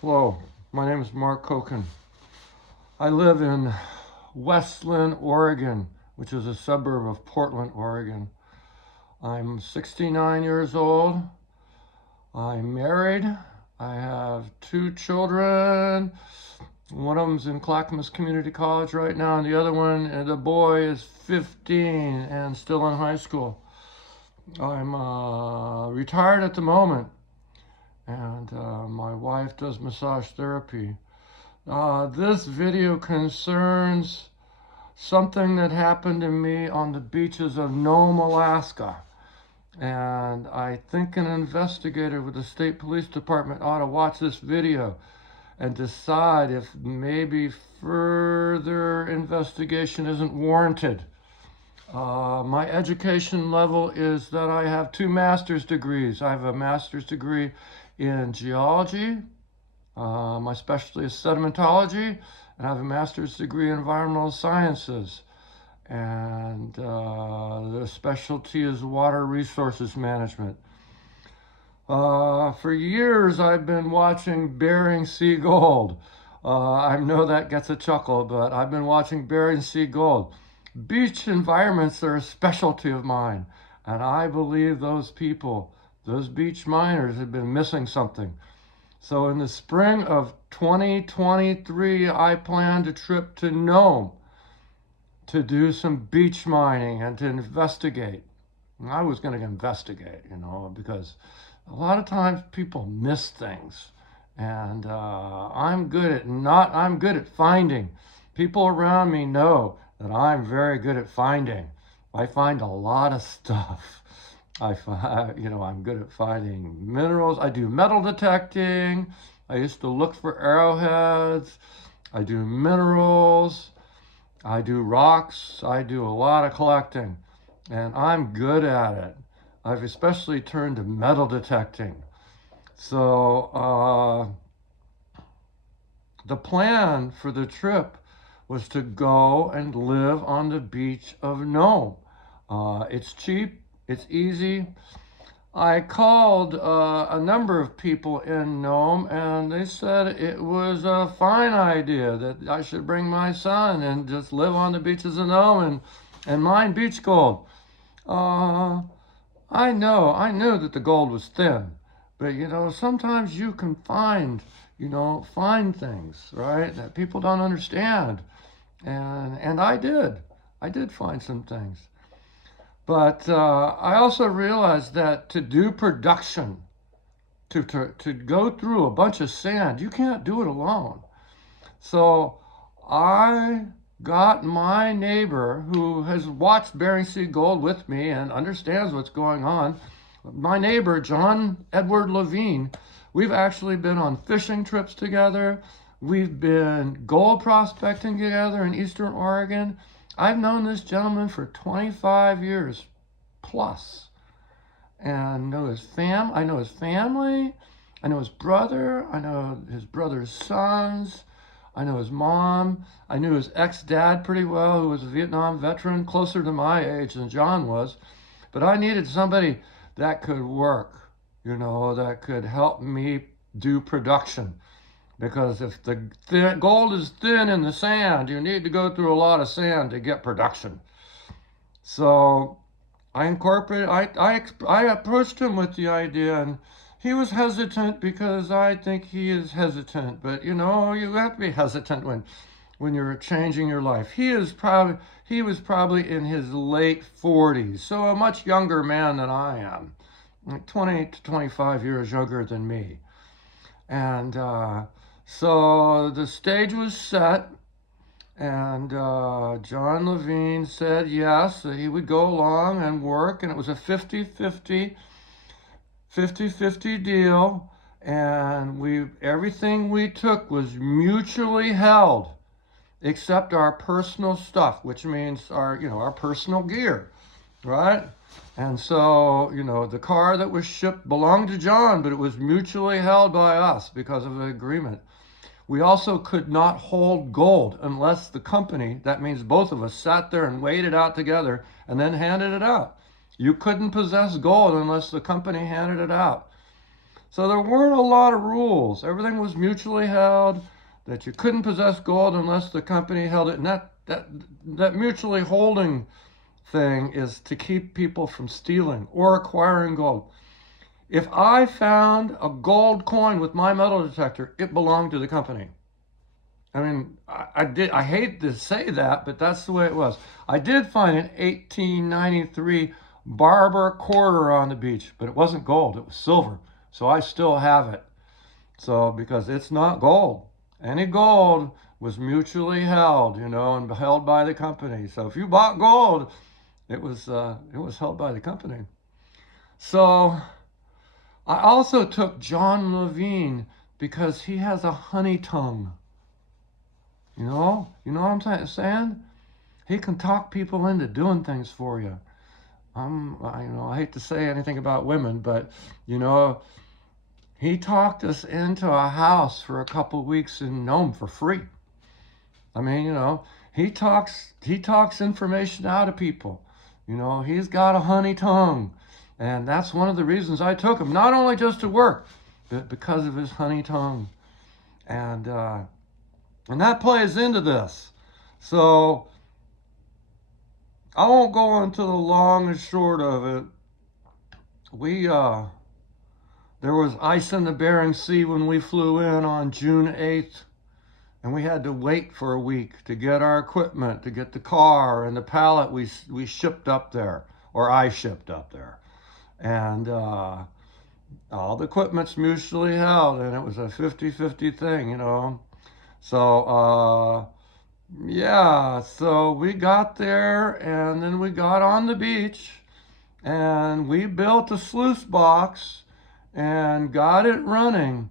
Hello, my name is Mark Koken. I live in Westland, Oregon, which is a suburb of Portland, Oregon. I'm 69 years old. I'm married. I have two children. One of them's in Clackamas Community College right now, and the other one, the boy, is 15 and still in high school. I'm retired at the moment, and my wife does massage therapy. This video concerns something that happened to me on the beaches of Nome, Alaska. And I think an investigator with the state police department ought to watch this video and decide if maybe further investigation isn't warranted. My education level is that I have two master's degrees. I have a master's degree in geology. My specialty is sedimentology, and I have a master's degree in environmental sciences. And the specialty is water resources management. For years, I've been watching Bering Sea Gold. I know that gets a chuckle, but I've been watching Bering Sea Gold. Beach environments are a specialty of mine, and I believe those people, those beach miners, have been missing something. So in the spring of 2023, I planned a trip to Nome to do some beach mining and to investigate. And I was going to investigate, because a lot of times people miss things. And I'm good at finding. People around me know that I'm very good at finding. I find a lot of stuff. I'm good at finding minerals. I do metal detecting. I used to look for arrowheads. I do minerals. I do rocks. I do a lot of collecting, and I'm good at it. I've especially turned to metal detecting. So the plan for the trip was to go and live on the beach of Nome. It's cheap. It's easy. I called a number of people in Nome, and they said it was a fine idea that I should bring my son and just live on the beaches of Nome and mine beach gold. I knew that the gold was thin, but sometimes you can find things, right, that people don't understand, and I did find some things. But I also realized that to do production, to go through a bunch of sand, you can't do it alone. So I got my neighbor who has watched Bering Sea Gold with me and understands what's going on. My neighbor, John Edward Levine, we've actually been on fishing trips together. We've been gold prospecting together in Eastern Oregon. I've known this gentleman for 25 years plus, and I know his family, I know his brother, I know his brother's sons, I know his mom, I knew his ex-dad pretty well, who was a Vietnam veteran, closer to my age than John was. But I needed somebody that could work, that could help me do production. Because if the gold is thin in the sand, you need to go through a lot of sand to get production. So I approached him with the idea, and he was hesitant because I think he is hesitant. But you have to be hesitant when you're changing your life. He was probably in his late 40s, so a much younger man than I am, like 20 to 25 years younger than me. And so the stage was set, and John Levine said yes, that he would go along and work, and it was a 50-50 deal, and everything we took was mutually held, except our personal stuff, which means our personal gear, right? And so, the car that was shipped belonged to John, but it was mutually held by us because of the agreement. We also could not hold gold unless the company, that means both of us, sat there and weighed it out together and then handed it out. You couldn't possess gold unless the company handed it out. So there weren't a lot of rules. Everything was mutually held, that you couldn't possess gold unless the company held it. And that mutually holding thing is to keep people from stealing or acquiring gold. If I found a gold coin with my metal detector, it belonged to the company. I mean, I hate to say that, but that's the way it was. I did find an 1893 Barber quarter on the beach, but it wasn't gold, it was silver. So I still have it. So, because it's not gold. Any gold was mutually held, and held by the company. So if you bought gold, it was held by the company. So I also took John Levine because he has a honey tongue. You know what I'm saying? He can talk people into doing things for you. I hate to say anything about women, but he talked us into a house for a couple weeks in Nome for free. I mean, he talks information out of people. He's got a honey tongue, and that's one of the reasons I took him. Not only just to work, but because of his honey tongue, and that plays into this. So I won't go into the long and short of it. There was ice in the Bering Sea when we flew in on June 8th, and we had to wait for a week to get our equipment, to get the car and the pallet we shipped up there, or I shipped up there. And all the equipment's mutually held, and it was a 50-50 thing, So, yeah, so we got there, and then we got on the beach, and we built a sluice box and got it running.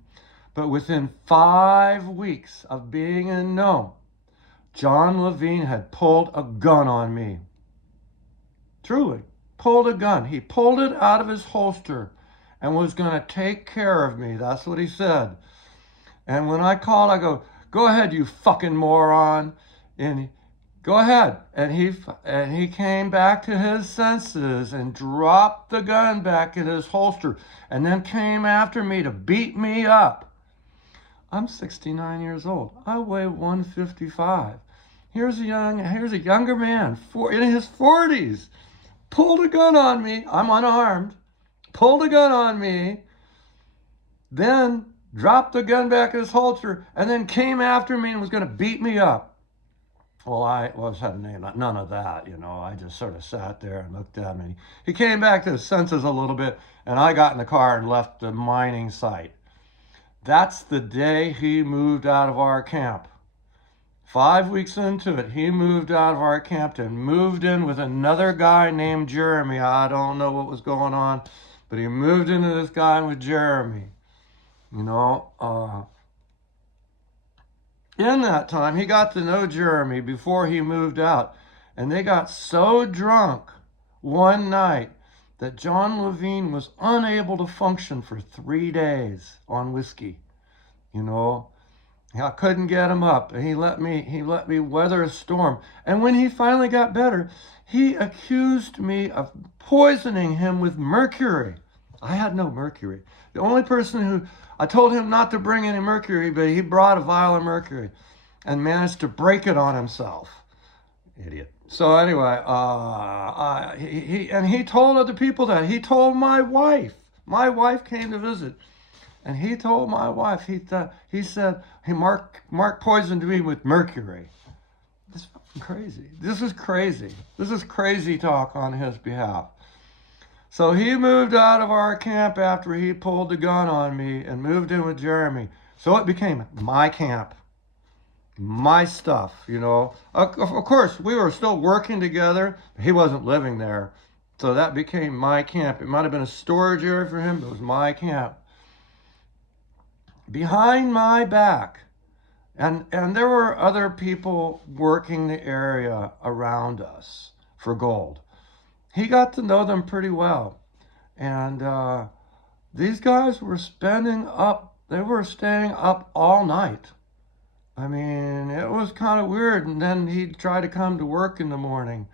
But within 5 weeks of being in Nome, John Levine had pulled a gun on me. Truly, pulled a gun. He pulled it out of his holster and was going to take care of me. That's what he said. And when I called, I go ahead, you fucking moron. And go ahead. And he came back to his senses and dropped the gun back in his holster and then came after me to beat me up. I'm 69 years old. I weigh 155. Here's a younger man, in his 40s, pulled a gun on me. I'm unarmed. Pulled a gun on me, then dropped the gun back in his holster, and then came after me and was going to beat me up. Well, I had a name, none of that, I just sort of sat there and looked at him. He came back to his senses a little bit, and I got in the car and left the mining site. That's the day he moved out of our camp. 5 weeks into it, he moved out of our camp and moved in with another guy named Jeremy. I don't know what was going on, but he moved into this guy with Jeremy. In that time, he got to know Jeremy before he moved out, and they got so drunk one night that John Levine was unable to function for 3 days on whiskey. I couldn't get him up, and he let me weather a storm. And when he finally got better, he accused me of poisoning him with mercury. I had no mercury. The only person I told him not to bring any mercury, but he brought a vial of mercury and managed to break it on himself. Idiot. So anyway, he told other people that. He told my wife. My wife came to visit, and he told my wife. He said Mark poisoned me with mercury. This is fucking crazy. This is crazy. This is crazy talk on his behalf. So he moved out of our camp after he pulled the gun on me and moved in with Jeremy. So it became my camp. My stuff, Of course, we were still working together. He wasn't living there. So that became my camp. It might have been a storage area for him, but it was my camp. Behind my back, and there were other people working the area around us for gold. He got to know them pretty well. And these guys were staying up all night. I mean, it was kind of weird. And then he'd try to come to work in the morning.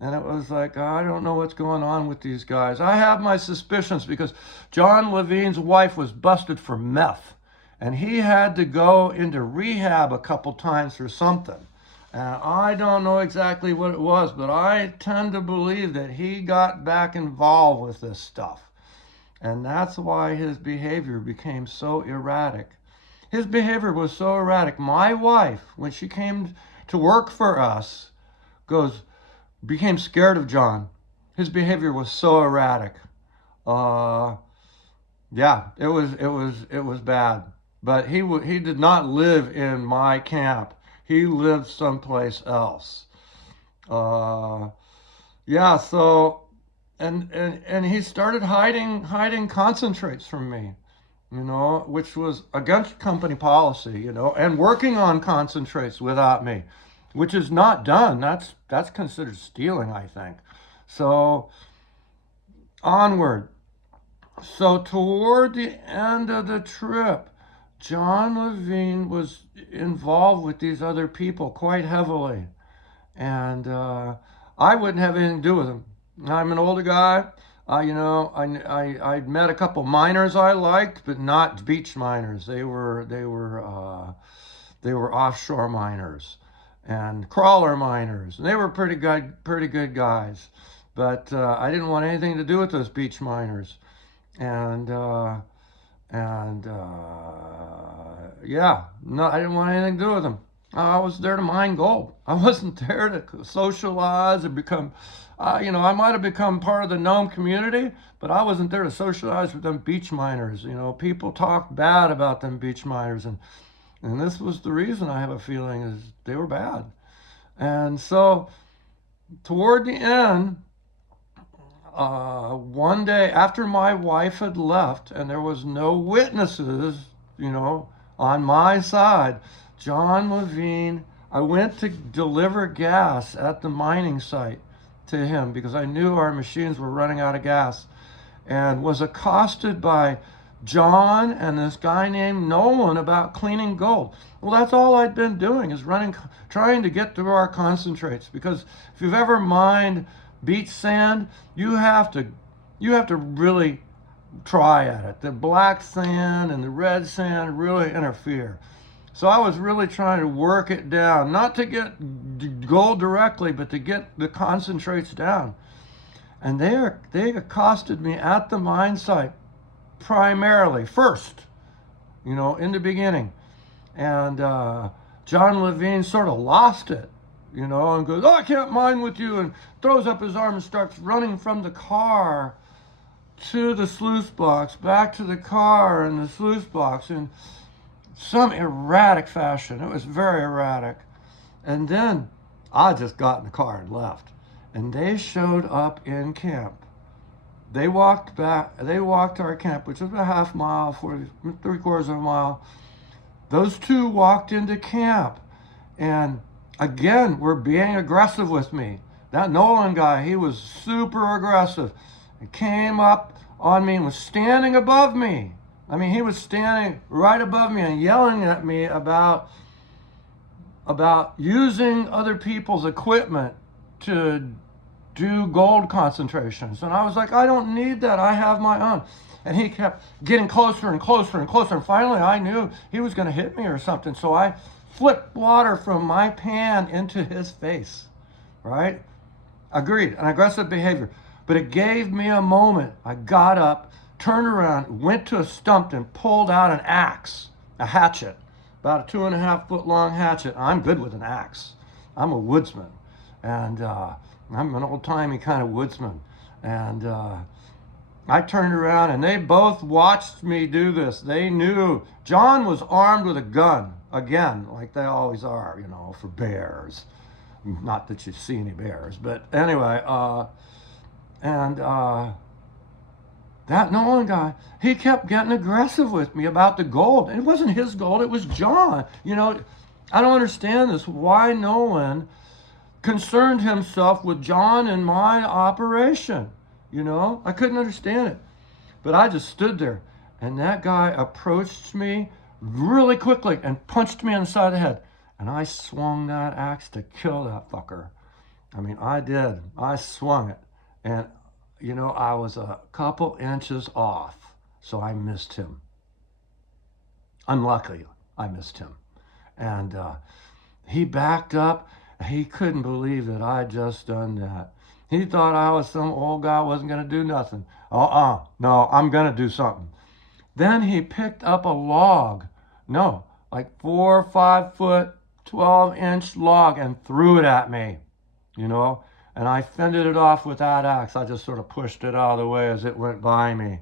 And it was like, I don't know what's going on with these guys. I have my suspicions because John Levine's wife was busted for meth. And he had to go into rehab a couple times for something. And I don't know exactly what it was, but I tend to believe that he got back involved with this stuff. And that's why his behavior became so erratic. His behavior was so erratic. My wife, when she came to work for us, became scared of John. His behavior was so erratic. Uh, yeah, it was bad. But he did not live in my camp. He lived someplace else. Uh, yeah. So and he started hiding concentrates from me. Which was against company policy. And working on concentrates without me, which is not done. That's considered stealing, I think. So onward. So toward the end of the trip, John Levine was involved with these other people quite heavily, and I wouldn't have anything to do with him. I'm an older guy. I'd met a couple miners I liked, but not beach miners. They were offshore miners and crawler miners, and they were pretty good guys. But I didn't want anything to do with those beach miners, and yeah, no, I didn't want anything to do with them. I was there to mine gold. I wasn't there to socialize and become, I might have become part of the Nome community, but I wasn't there to socialize with them beach miners. People talked bad about them beach miners, and this was the reason, I have a feeling, is they were bad. And so toward the end, one day after my wife had left and there was no witnesses, on my side, John Levine, I went to deliver gas at the mining site to him because I knew our machines were running out of gas, and was accosted by John and this guy named Nolan about cleaning gold. Well, that's all I'd been doing, is trying to get through our concentrates, because if you've ever mined beach sand, you have to really try at it. The black sand and the red sand really interfere. So I was really trying to work it down, not to get gold directly, but to get the concentrates down. And they accosted me at the mine site, primarily, first, in the beginning. And John Levine sort of lost it, and goes, "Oh, I can't mine with you," and throws up his arm and starts running from the car to the sluice box, back to the car and the sluice box in some erratic fashion. It was very erratic. And then I just got in the car and left. And they showed up in camp. They walked our camp, which was a half mile, 3/4 of a mile. Those two walked into camp and again were being aggressive with me. That Nolan guy, he was super aggressive. He came up on me and was standing above me. I mean, he was standing right above me and yelling at me about using other people's equipment to do gold concentrations. And I was like, I don't need that. I have my own. And he kept getting closer and closer and closer. And finally, I knew he was going to hit me or something. So I flipped water from my pan into his face, right? Agreed, an aggressive behavior. But it gave me a moment. I got up, turned around, went to a stump and pulled out an axe, a hatchet, about a 2.5-foot long hatchet. I'm good with an axe. I'm a woodsman. And I'm an old-timey kind of woodsman. And I turned around and they both watched me do this. They knew John was armed with a gun, again, like they always are, for bears. Not that you see any bears, but anyway, and that Nolan guy, he kept getting aggressive with me about the gold. And it wasn't his gold, it was John. I don't understand this. Why Nolan concerned himself with John and my operation. I couldn't understand it. But I just stood there, and that guy approached me really quickly and punched me on the side of the head. And I swung that axe to kill that fucker. I mean, I did. I swung it. And, I was a couple inches off. So I missed him. Unluckily, I missed him. And he backed up. He couldn't believe that I'd just done that. He thought I was some old guy, wasn't going to do nothing. No, I'm going to do something. Then he picked up a log. No, like 4 or 5 foot, 12-inch log and threw it at me, and I fended it off with that axe. I just sort of pushed it out of the way as it went by me,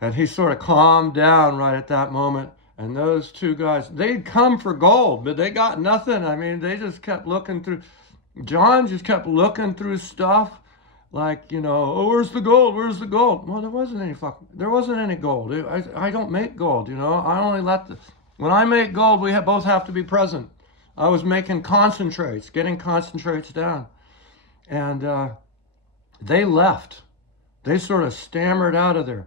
And he sort of calmed down right at that moment. And those two guys, they'd come for gold, but they got nothing. I mean, they just kept looking through. John just kept looking through stuff like, oh, where's the gold? Where's the gold? Well, there wasn't any gold. I don't make gold, I only when I make gold, we both have to be present. I was making concentrates, getting concentrates down. And they left. They sort of stammered out of there.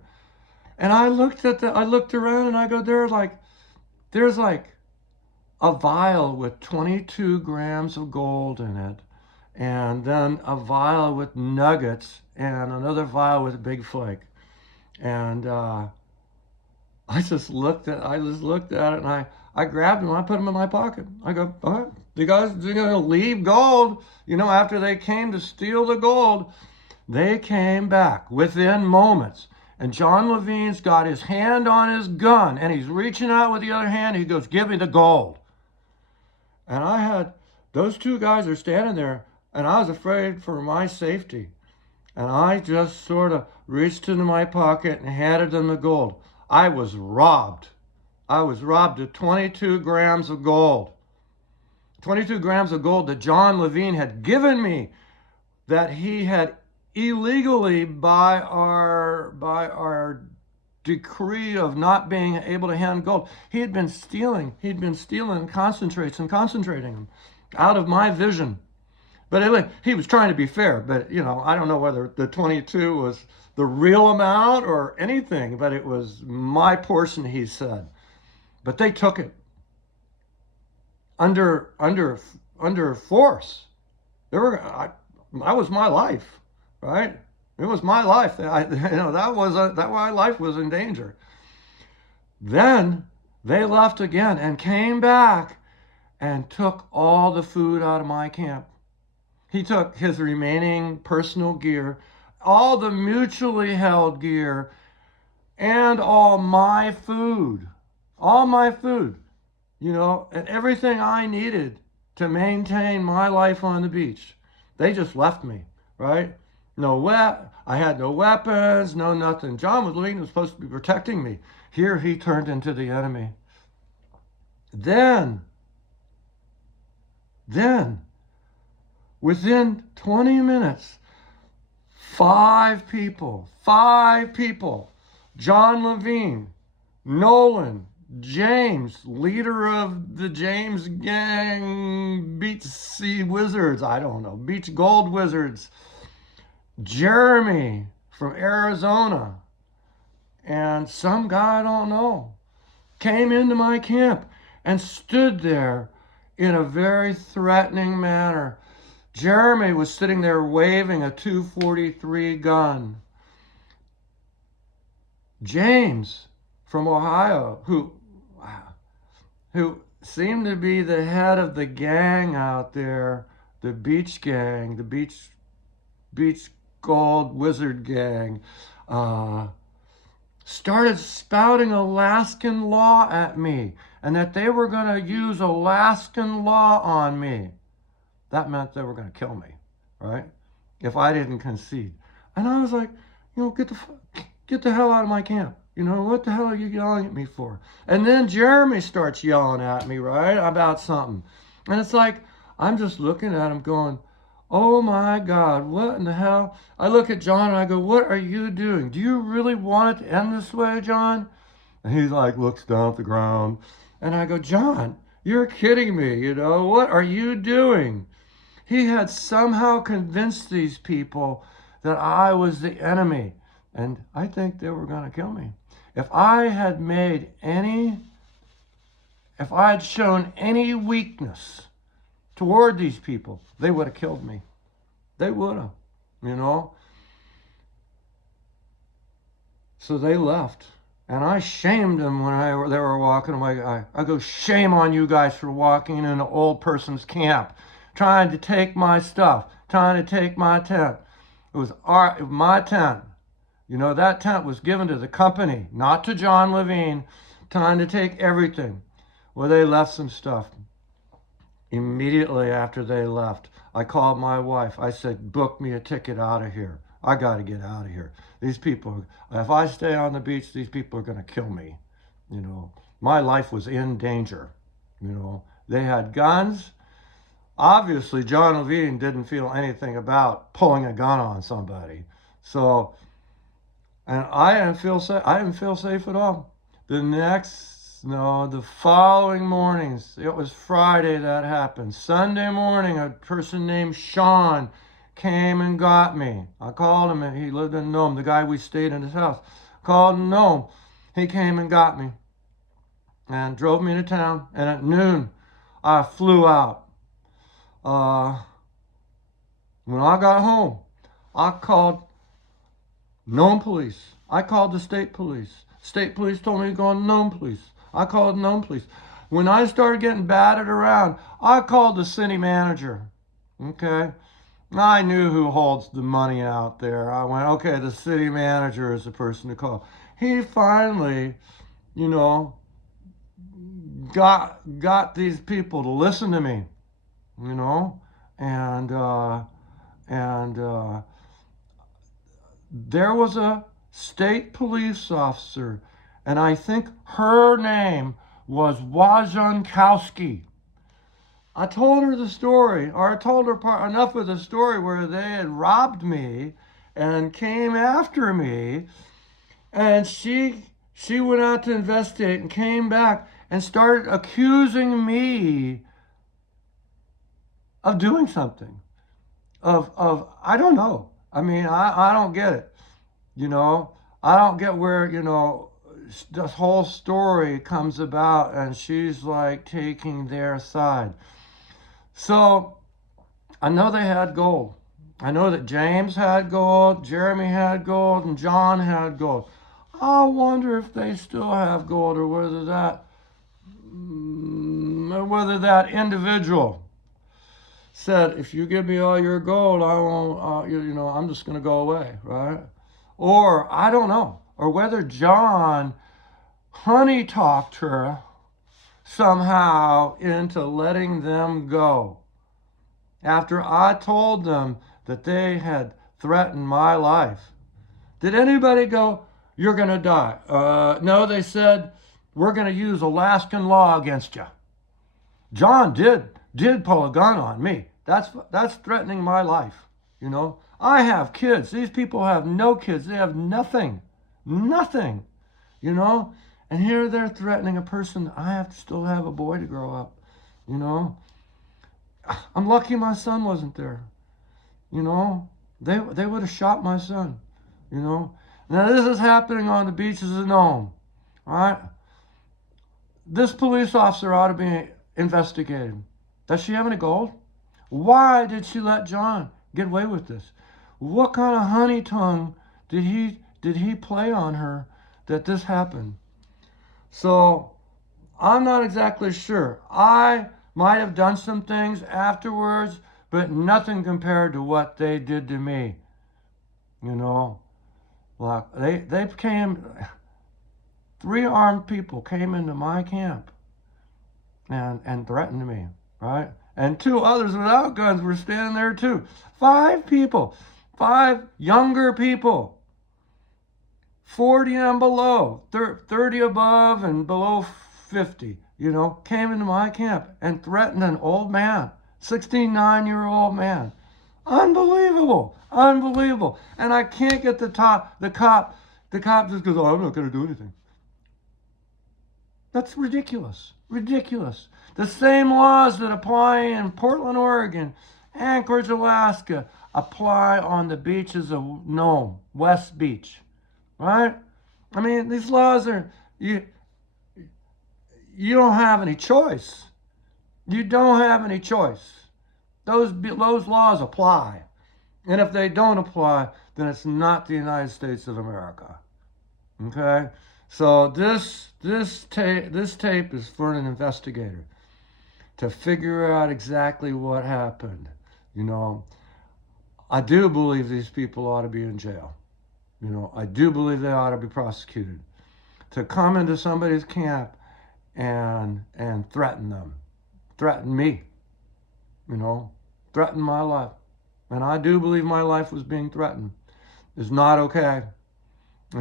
And I looked around and I go, there's like a vial with 22 grams of gold in it, and then a vial with nuggets, and another vial with a big flake. And I just looked at it, and I grabbed them, and I put them in my pocket. I go, all right, you guys are going to leave gold, after they came to steal the gold. They came back within moments. And John Levine's got his hand on his gun, and he's reaching out with the other hand. He goes, give me the gold. And those two guys are standing there, and I was afraid for my safety. And I just sort of reached into my pocket and handed them the gold. I was robbed. I was robbed of 22 grams of gold. 22 grams of gold that John Levine had given me, that he had illegally, by our decree of not being able to hand gold, he'd been stealing concentrates and concentrating them out of my vision. But anyway, he was trying to be fair, but I don't know whether the 22 was the real amount or anything, but it was my portion, he said. But they took it under force. That was my life. Right? It was my life. That my life was in danger. Then they left again and came back and took all the food out of my camp. He took his remaining personal gear, all the mutually held gear, and all my food, and everything I needed to maintain my life on the beach. They just left me, right? I had no weapons, no nothing. John Levine was supposed to be protecting me. Here he turned into the enemy. Then, within 20 minutes, 5 people, John Levine, Nolan, James, leader of the James Gang, Beach Sea Wizards, Beach Gold Wizards, Jeremy from Arizona, and some guy I don't know, came into my camp and stood there in a very threatening manner. Jeremy was sitting there waving a .243 gun. James from Ohio, who seemed to be the head of the gang out there, the beach gang, the beach Gold Wizard gang, started spouting Alaskan law at me, and that they were going to use Alaskan law on me. That meant they were going to kill me, right? If I didn't concede. And I was like, get the hell out of my camp. What the hell are you yelling at me for? And then Jeremy starts yelling at me, right, about something. And it's like, I'm just looking at him going, oh my God, what in the hell? I look at John and I go, what are you doing? Do you really want it to end this way, John? And he's like, looks down at the ground. And I go, John, you're kidding me, what are you doing? He had somehow convinced these people that I was the enemy. And I think they were going to kill me. If I had shown any weakness, toward these people, they would have killed me. They would have, you know. So they left. And I shamed them when they were walking away. I go, shame on you guys for walking in an old person's camp, trying to take my stuff, trying to take my tent. It was my tent. You know, that tent was given to the company, not to John Levine, trying to take everything. Well, they left some stuff. Immediately after they left, I called my wife. I said, book me a ticket out of here. I got to get out of here. These people, if I stay on the beach, these people are going to kill me. You know, my life was in danger. You know, they had guns. Obviously, John Levine didn't feel anything about pulling a gun on somebody. So, and I didn't feel safe. I didn't feel safe at all. The following mornings, it was Friday that happened. Sunday morning, a person named Sean came and got me. I called him, and he lived in Nome, the guy we stayed in his house. Called him Nome. He came and got me and drove me to town. And at noon, I flew out. When I got home, I called Nome police. I called the state police. State police told me to go on Nome police. I called Nome police. When I started getting battered around, I called the city manager. Okay? I knew who holds the money out there. I went, okay, the city manager is the person to call. He finally, you know, got these people to listen to me, you know, and there was a state police officer, and I think her name was Wajankowski. I told her the story, or I told her enough of the story where they had robbed me and came after me, and she went out to investigate and came back and started accusing me of doing something, of I don't know. I mean, I don't get it. You know, I don't get where, you know, this whole story comes about, and she's like taking their side. So I know they had gold. I know that James had gold, Jeremy had gold, and John had gold. I wonder if they still have gold, or whether that individual said, if you give me all your gold, I won't, I'm just going to go away, right? Or I don't know. Or whether John honey talked her somehow into letting them go after I told them that they had threatened my life. Did anybody go, you're going to die? No, they said, we're going to use Alaskan law against you. John did pull a gun on me. That's threatening my life, you know. I have kids. These people have no kids. They have nothing, you know. And here they're threatening a person. I have to still have a boy to grow up, you know. I'm lucky my son wasn't there, you know. They would have shot my son, you know. Now this is happening on the beaches of Nome, all right. This police officer ought to be investigated. Does she have any gold? Why did she let John get away with this? What kind of honey tongue did he play on her that this happened? So I'm not exactly sure. I might have done some things afterwards, but nothing compared to what they did to me. You know, like they came, 3 armed people came into my camp and threatened me, right? And 2 others without guns were standing there too. 5 people, 5 younger people, 40 and below, 30 above and below 50, you know, came into my camp and threatened an old man, 69-year-old man. Unbelievable. And I can't get the cop just goes, oh, I'm not going to do anything. That's ridiculous. The same laws that apply in Portland, Oregon, Anchorage, Alaska, apply on the beaches of Nome, West Beach, right? I mean, these laws are, you don't have any choice. You don't have any choice. those laws apply. And if they don't apply, then it's not the United States of America. Okay? So this tape is for an investigator to figure out exactly what happened. You know, I do believe these people ought to be in jail. You know, I do believe they ought to be prosecuted. To come into somebody's camp and threaten them, threaten me, you know, threaten my life. And I do believe my life was being threatened. It's not okay.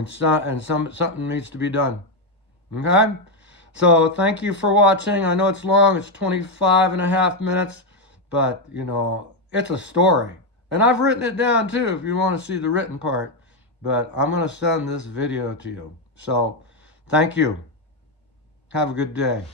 Something needs to be done. Okay? So thank you for watching. I know it's long. It's 25 and a half minutes. But, you know, it's a story. And I've written it down, too, if you want to see the written part. But I'm going to send this video to you. So thank you. Have a good day.